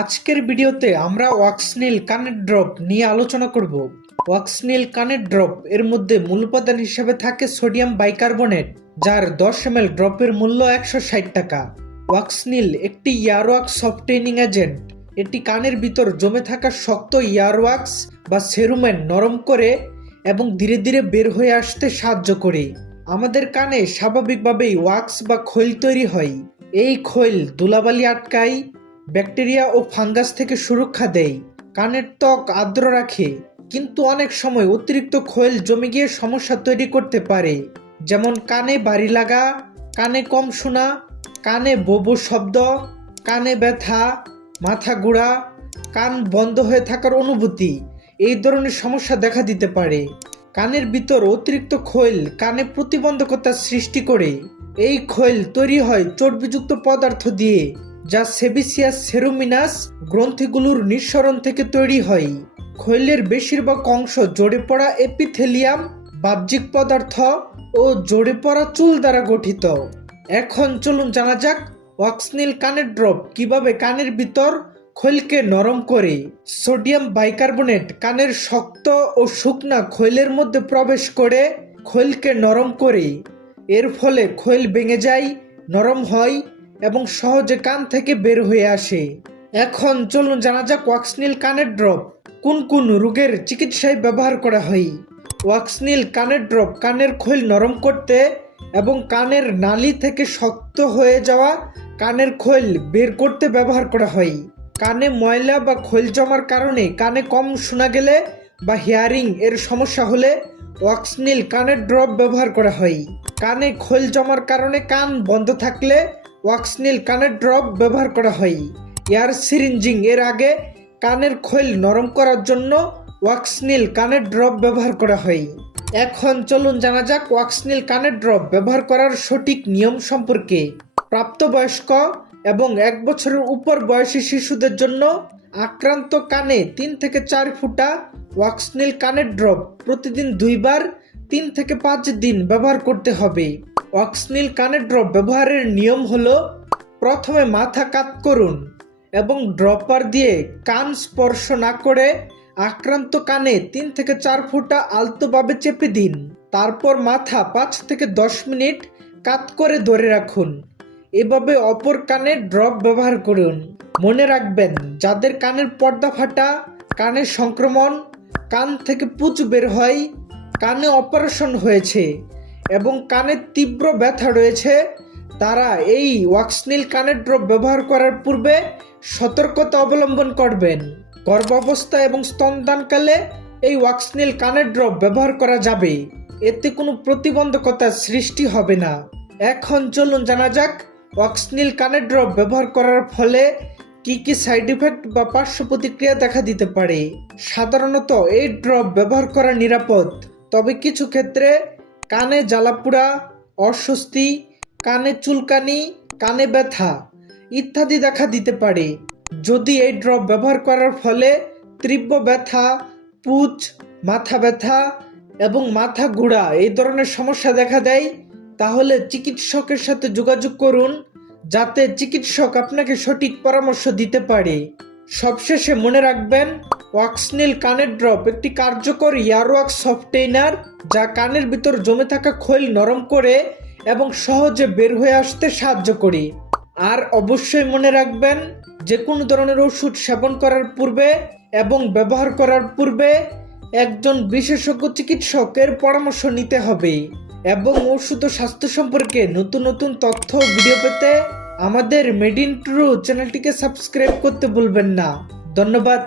আজকের ভিডিওতে আমরা ওয়াক্সনিল কানের ড্রপ নিয়ে আলোচনা করব। ওয়াক্সনিল কানের ড্রপ এর মধ্যে মূল উপাদান হিসেবে থাকে সোডিয়াম বাইকার্বনেট, যার 10 ml ড্রপের মূল্য 160 টাকা। ওয়াক্সনিল একটি ইয়ারওয়াক্স সফটেনিং এজেন্ট। এটি কানের ভিতর জমে থাকা শক্ত ইয়ারওয়াক্স বা সেরুমেন নরম করে এবং ধীরে ধীরে বের হয়ে আসতে সাহায্য করে। আমাদের কানে স্বাভাবিকভাবেই ওয়াক্স বা খৈল তৈরি হয়। এই খৈল ধুলাবালি আটকায়, ব্যাকটেরিয়া ও ফাঙ্গাস থেকে সুরক্ষা দেয়, কানের ত্বক আর্দ্র রাখে। কিন্তু অনেক সময় অতিরিক্ত খৈল জমে গিয়ে সমস্যা তৈরি করতে পারে, যেমন কানে বাড়ি লাগা, কানে কম শোনা, কানে বোবো শব্দ, কানে ব্যথা, মাথা ঘোরা, কান বন্ধ হয়ে থাকার অনুভূতি। এই ধরনের সমস্যা দেখা দিতে পারে। কানের ভিতর অতিরিক্ত খৈল কানে প্রতিবন্ধকতার সৃষ্টি করে। এই খৈল তৈরি হয় চর্বিযুক্ত পদার্থ দিয়ে, যা সেবিসিয়াস সেরুমিনাস গ্রন্থিগুলোর নিঃসরণ থেকে তৈরি হয়। খৈলের বেশিরভাগ অংশ জড়ে পড়া এপিথেলিয়াম, বাহ্যিক পদার্থ ও জড়ে পড়া চুল দ্বারা গঠিত। এখন চলুন জানা যাক ওয়াক্সনিল কানের ড্রপ কিভাবে কানের ভিতর খৈলকে নরম করে। সোডিয়াম বাইকার্বনেট কানের শক্ত ও শুকনা খৈলের মধ্যে প্রবেশ করে খৈলকে নরম করে। এর ফলে খৈল ভেঙে যায়, নরম হয় এবং সহজে কান থেকে বের হয়ে আসে। এখন চলুন জানা যাক ওয়াক্সনিল কানের ড্রপ কোন কোন রোগের চিকিৎসায় ব্যবহার করা হয়। ওয়াক্সনিল কানের ড্রপ কানের খৈল নরম করতে এবং কানের নালি থেকে শক্ত হয়ে যাওয়া কানের খৈল বের করতে ব্যবহার করা হয়। কানে ময়লা বা খৈল জমার কারণে কানে কম শোনা গেলে বা হিয়ারিং এর সমস্যা হলে ওয়াক্সনিল কানের ড্রপ ব্যবহার করা হয়। কানে খৈল জমার কারণে কান বন্ধ থাকলে ওয়াক্সনিল কানের ড্রপ ব্যবহার করা হয়। এয়ার সিরিঞ্জিং এর আগে কানের খৈল নরম করার জন্য ওয়াক্সনিল কানের ড্রপ ব্যবহার করা হয়। এখন চলুন জানা যাক ওয়াক্সনিল কানের ড্রপ ব্যবহার করার সঠিক নিয়ম সম্পর্কে। প্রাপ্তবয়স্ক এবং 1 বছরের উপর বয়সী শিশুদের জন্য আক্রান্ত কানে 3 থেকে 4 ফোঁটা ওয়াক্সনিল কানের ড্রপ প্রতিদিন 2 বার 3 থেকে 5 দিন ব্যবহার করতে হবে। ওয়াক্সনিল কানের ড্রপ ব্যবহারের নিয়ম হলো, প্রথমে মাথা কাত করুন এবং ড্রপার দিয়ে কান স্পর্শ না করে আক্রান্ত কানে 3 থেকে 4 ফোঁটা আলতোভাবে চেপে দিন। তারপর মাথা 5 থেকে 10 মিনিট কাত করে ধরে রাখুন। এভাবে অপর কানে ড্রপ ব্যবহার করুন। মনে রাখবেন, যাদের কানের পর্দা ফাটা, কানের সংক্রমণ, কান থেকে পুঁজ বের হয়, কানে অপারেশন হয়েছে এবং কানে তীব্র ব্যথা রয়েছে, তারা এই ওয়াক্সনিল কানের ড্রপ ব্যবহার করার পূর্বে সতর্কতা অবলম্বন করবেন। গর্ভাবস্থা এবং স্তনদানকালে এই ওয়াক্সনিল কানের ড্রপ ব্যবহার করা যাবে, এতে কোনো প্রতিবন্ধকতার সৃষ্টি হবে না। এখন চলুন জানা যাক ওয়াক্সনিল কানের ড্রপ ব্যবহার করার ফলে কি কি সাইড ইফেক্ট বা পার্শ্ব প্রতিক্রিয়া দেখা দিতে পারে। সাধারণত এই ড্রপ ব্যবহার করা নিরাপদ, তবে কিছু ক্ষেত্রে কানে জ্বালাপোড়া, অস্বস্তি, কানে চুলকানি, কানে ব্যথা ইত্যাদি দেখা দিতে পারে। যদি এই ড্রপ ব্যবহার করার ফলে তীব্র ব্যথা, পুঁজ, মাথা ব্যথা এবং মাথা ঘোরা এই ধরনের সমস্যা দেখা দেয়, তাহলে চিকিৎসকের সাথে যোগাযোগ করুন, যাতে চিকিৎসক আপনাকে সঠিক পরামর্শ দিতে পারে। সবশেষে মনে রাখবেন, ওয়াক্সনিল কানের ড্রপ একটি কার্যকর ইয়ারওয়াক্স সফটেনার, যা কানের ভিতর জমে থাকা খৈল নরম করে এবং সহজে বের হয়ে আসতে সাহায্য করে। আর অবশ্যই মনে রাখবেন, যে কোনো ধরনের ওষুধ সেবন করার পূর্বে এবং ব্যবহার করার পূর্বে একজন বিশেষজ্ঞ চিকিৎসকের পরামর্শ নিতে হবে। এবং ওষুধ ও স্বাস্থ্য সম্পর্কে নতুন নতুন তথ্য ভিডিও পেতে আমাদের মেড ইন ট্রু চ্যানেলটিকে সাবস্ক্রাইব করতে ভুলবেন না। ধন্যবাদ।